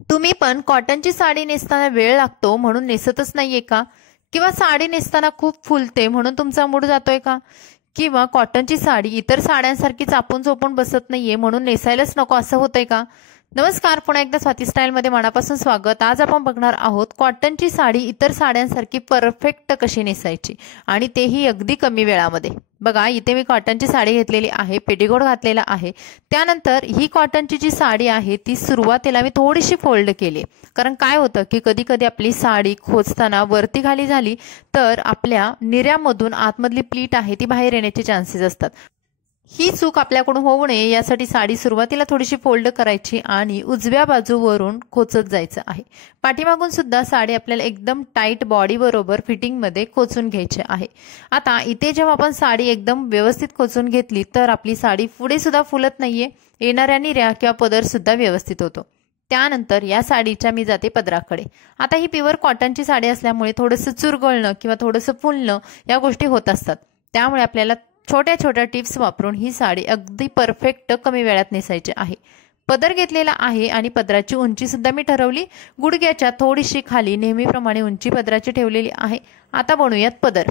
तुम्ही पण कॉटनची साडी नेसताना वेळ लागतो म्हणून नेसतच नाहीये का? किंवा साडी नेसताना खूप फुलते म्हणून तुमचा मूड जातोय का? किंवा कॉटनची साडी इतर साड्यांसारखी चापून चोपून बसत नाहीये म्हणून नेसायलाच नको असं होतंय का? नमस्कार, पुन्हा एकदा स्वाती स्टाईलमध्ये मनापासून स्वागत. आज आपण बघणार आहोत कॉटनची साडी इतर साड्यांसारखी परफेक्ट कशी नेसायची आणि तेही अगदी कमी वेळामध्ये. बघा, इथे मी कॉटनची साडी घेतलेली आहे, पेटीकोट घातलेला आहे. त्यानंतर ही कॉटनची जी साडी आहे ती सुरुवातीला मी थोडीशी फोल्ड केली, कारण काय होतं की कधी कधी आपली साडी खोचताना वरती खाली झाली तर आपल्या निऱ्यामधून आतमधली प्लीट आहे ती बाहेर येण्याचे चान्सेस असतात. ही चूक आपल्याकडून होऊ नये यासाठी साडी सुरुवातीला थोडीशी फोल्ड करायची आणि उजव्या बाजूवरून खोचत जायचं आहे. पाठीमागून सुद्धा साडी आपल्याला एकदम टाईट बॉडी बरोबर फिटिंगमध्ये खोचून घ्यायची आहे. आता इथे जेव्हा आपण साडी एकदम व्यवस्थित खोचून घेतली तर आपली साडी पुढे सुद्धा फुलत नाहीये, येणाऱ्या निऱ्या किंवा पदर सुद्धा व्यवस्थित होतो. त्यानंतर या साडीच्या मी जाते पदराकडे. आता ही प्युअर कॉटनची साडी असल्यामुळे थोडंसं चुरगळणं किंवा थोडंसं फुलणं या गोष्टी होत असतात. त्यामुळे आपल्याला छोट्या छोट्या टिप्स वापरून ही साडी अगदी परफेक्ट कमी वेळात नेसायची आहे. पदर घेतलेला आहे आणि पदराची उंची सुद्धा मी ठरवली, गुडघ्याच्या थोडीशी खाली नेहमीप्रमाणे उंची पदराची ठेवलेली आहे. आता बनवूयात पदर.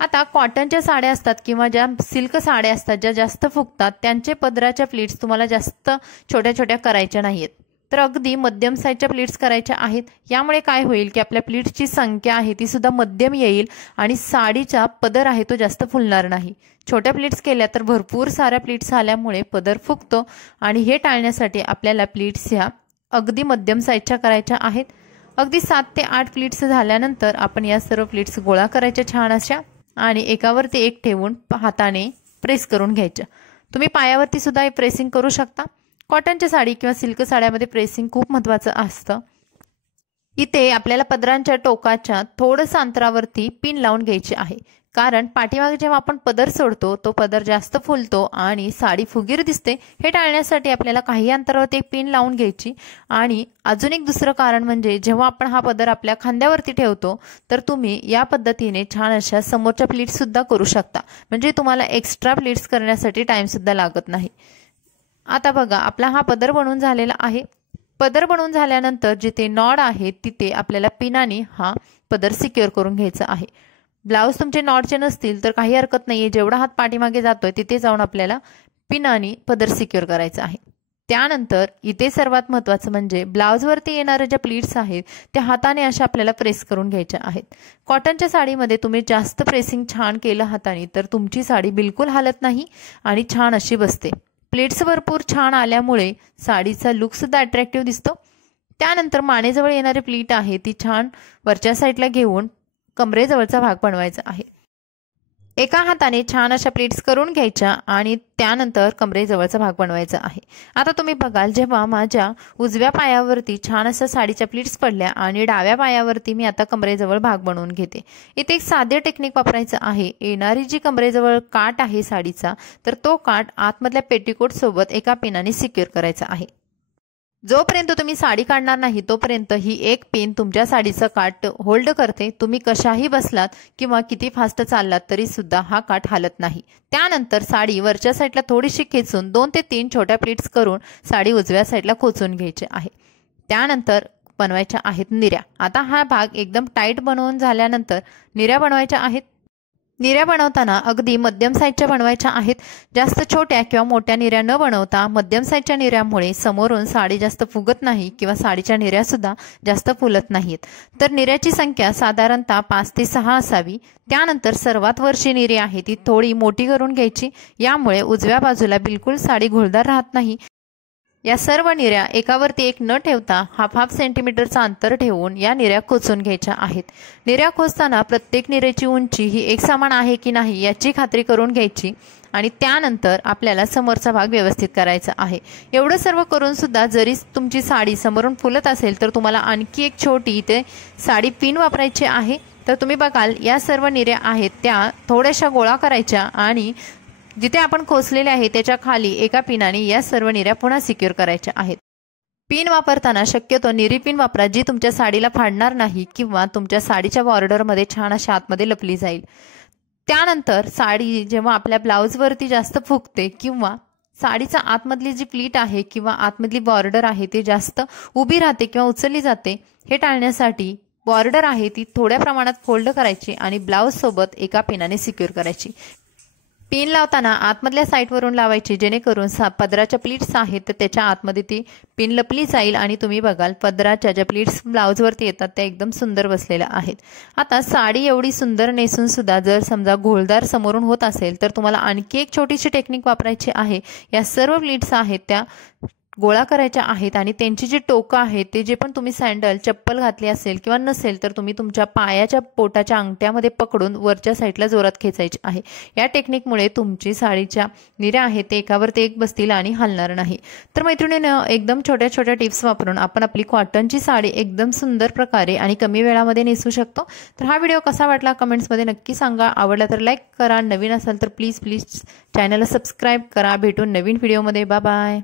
आता कॉटनच्या साड्या असतात किंवा ज्या सिल्क साड्या असतात ज्या जास्त फुगतात त्यांचे पदराच्या प्लीट्स तुम्हाला जास्त छोट्या छोट्या करायच्या नाहीत, तर अगदी मध्यम साईजच्या प्लीट्स करायच्या आहेत. यामुळे काय होईल की आपल्या प्लीट्सची संख्या आहे ती सुद्धा मध्यम येईल आणि साडीचा पदर आहे तो जास्त फुलणार नाही. छोट्या प्लीट्स केल्या तर भरपूर साऱ्या प्लीट्स आल्यामुळे पदर फुगतो आणि हे टाळण्यासाठी आपल्याला प्लीट्स ह्या अगदी मध्यम साईजच्या करायच्या आहेत. अगदी 7 ते 8 प्लीट्स झाल्यानंतर आपण या सर्व प्लीट्स गोळा करायच्या छान अशा आणि एकावरती एक ठेवून हाताने प्रेस करून घ्यायच्या. तुम्ही पायावरती सुद्धा हे प्रेसिंग करू शकता. कॉटनच्या साडी किंवा सिल्क साड्यामध्ये प्रेसिंग खूप महत्त्वाचं असतं. इथे आपल्याला पदरांच्या टोकाच्या थोडंसं अंतरावरती पिन लावून घ्यायची आहे, कारण पाठीमागे जेव्हा आपण पदर सोडतो तो पदर जास्त फुलतो आणि साडी फुगीर दिसते. हे टाळण्यासाठी आपल्याला काही अंतरावरती एक पिन लावून घ्यायची. आणि अजून एक दुसरं कारण म्हणजे जेव्हा आपण हा पदर आपल्या खांद्यावरती ठेवतो तर तुम्ही या पद्धतीने छान अशा समोरच्या प्लीट्स सुद्धा करू शकता, म्हणजे तुम्हाला एक्स्ट्रा प्लीट्स करण्यासाठी टाइम सुद्धा लागत नाही. आता बघा, आपला हा पदर बनवून झालेला आहे. पदर बनवून झाल्यानंतर जिथे नॉड आहे तिथे आपल्याला पिनाने हा पदर सिक्युअर करून घ्यायचा आहे. ब्लाऊज तुमचे नॉडचे नसतील तर काही हरकत नाहीये, जेवढा हात पाठीमागे जातोय तिथे जाऊन आपल्याला पिनाने पदर सिक्युअर करायचा आहे. त्यानंतर इथे सर्वात महत्त्वाचं म्हणजे ब्लाऊजवरती येणाऱ्या ज्या प्लीट्स आहेत त्या हाताने अशा आपल्याला प्रेस करून घ्यायच्या आहेत. कॉटनच्या साडीमध्ये तुम्ही जास्त प्रेसिंग छान केलं हाताने तर तुमची साडी बिलकुल हालत नाही आणि छान अशी बसते. प्लेट्स भरपूर छान आल्यामुळे साडीचा लुक सुद्धा अट्रॅक्टिव्ह दिसतो. त्यानंतर मानेजवळ येणारी प्लीट आहे ती छान वरच्या साईडला घेऊन कमरेजवळचा भाग बनवायचा आहे. एका हाताने छान अशा प्लीट्स करून घ्यायच्या आणि त्यानंतर कमरेजवळचा भाग बनवायचा आहे. आता तुम्ही बघाल, जेव्हा माझ्या उजव्या पायावरती छान अशा साडीच्या प्लीट्स पडल्या आणि डाव्या पायावरती मी आता कमरेजवळ भाग बनवून घेते. इथे एक साधे टेक्निक वापरायचं आहे. येणारी जी कमरेजवळ काठ आहे साडीचा तर तो काठ आतमधल्या पेटीकोट सोबत एका पिनाने सिक्युअर करायचा आहे. जोपर्यंत तुम्ही साडी काढणार नाही तोपर्यंत ही एक पिन तुमच्या साडीचं काठ होल्ड करते. तुम्ही कशाही बसलात किंवा किती फास्ट चाललात तरी सुद्धा हा काठ हालत नाही. त्यानंतर साडी वरच्या साईडला थोडीशी खेचून 2 ते 3 छोट्या प्लीट्स करून साडी उजव्या साईडला खोचून घ्यायची आहे. त्यानंतर बनवायच्या आहेत निऱ्या. आता हा भाग एकदम टाईट बनवून झाल्यानंतर निऱ्या बनवायच्या आहेत. निऱ्या बनवताना अगदी मध्यम साईजच्या बनवायच्या आहेत. जास्त छोट्या किंवा मोठ्या निऱ्या न बनवता मध्यम साईजच्या निऱ्यामुळे समोरून साडी जास्त फुगत नाही किंवा साडीच्या निऱ्या सुद्धा जास्त फुलत नाहीत. तर निऱ्याची संख्या साधारणतः 5 ते 6 असावी. त्यानंतर सर्वात वरची निरी आहे ती थोडी मोठी करून घ्यायची, यामुळे उजव्या बाजूला बिलकुल साडी घोळदार राहत नाही. या सर्व निऱ्या एकावरती एक न ठेवता हाफ सेंटीमीटरचं अंतर ठेवून या निऱ्या खोचून घ्यायच्या आहेत. निऱ्या खोचताना प्रत्येक निऱ्याची उंची ही एकसमान आहे की नाही याची खात्री करून घ्यायची आणि त्यानंतर आपल्याला समोरचा भाग व्यवस्थित करायचा आहे. एवढं सर्व करून सुद्धा जरी तुमची साडी समोरून फुलत असेल तर तुम्हाला आणखी एक छोटी इथे साडी पिन वापरायची आहे. तर तुम्ही बघाल, या सर्व निऱ्या आहेत त्या थोड्याशा गोळा करायच्या आणि जिथे आपण खोचलेले आहे त्याच्या खाली एका पिनाने या सर्व निऱ्या पुन्हा सिक्युअर करायच्या आहेत. पिन वापरताना शक्यतो निरी पिन वापरा जी तुमच्या साडीला फाडणार नाही किंवा तुमच्या साडीच्या बॉर्डरमध्ये छान अशा आतमध्ये लपली जाईल. त्यानंतर साडी जेव्हा आपल्या ब्लाऊजवरती जास्त फुगते किंवा साडीचा आतमधली जी प्लीट आहे किंवा आतमधली बॉर्डर आहे ती जास्त उभी राहते किंवा उचलली जाते, हे टाळण्यासाठी बॉर्डर आहे ती थोड्या प्रमाणात फोल्ड करायची आणि ब्लाऊज सोबत एका पिनाने सिक्युअर करायची। पिन लावताना आतमधल्या साईडवरून लावायची, जेणेकरून पदराच्या प्लीट्स आहेत तर त्याच्या आतमध्ये ती पिन लपली जाईल आणि तुम्ही बघाल पदराच्या ज्या प्लीट्स ब्लाऊजवरती येतात त्या एकदम सुंदर बसलेल्या आहेत। आता साडी एवढी सुंदर नेसून सुद्धा जर समजा घोळदार समोरून होत असेल तर तुम्हाला आणखी एक छोटीशी टेक्निक वापरायची आहे। या सर्व प्लीट्स आहेत त्या गोळा करायच्या आहेत आणि त्यांची जी टोकं आहेत ते जे पण तुम्ही सँडल चप्पल घातली असेल किंवा नसेल तर तुम्ही तुमच्या पायाच्या पोटाच्या अंगठ्यामध्ये पकडून वरच्या साईडला जोरात खेचायची आहे। या टेक्निकमुळे तुमची साडीच्या निऱ्या आहेत ते एकावरती एक बसतील आणि हलणार नाही। तर मैत्रिणींनो, एकदम छोट्या छोट्या टिप्स वापरून आपण आपली कॉटनची साडी एकदम सुंदर प्रकारे आणि कमी वेळामध्ये नेसू शकतो। तर हा व्हिडिओ कसा वाटला कमेंट्समध्ये नक्की सांगा। आवडला तर लाईक करा, नवीन असाल तर प्लीज चॅनलला सबस्क्राईब करा। भेटून नवीन व्हिडिओमध्ये, बाय बाय।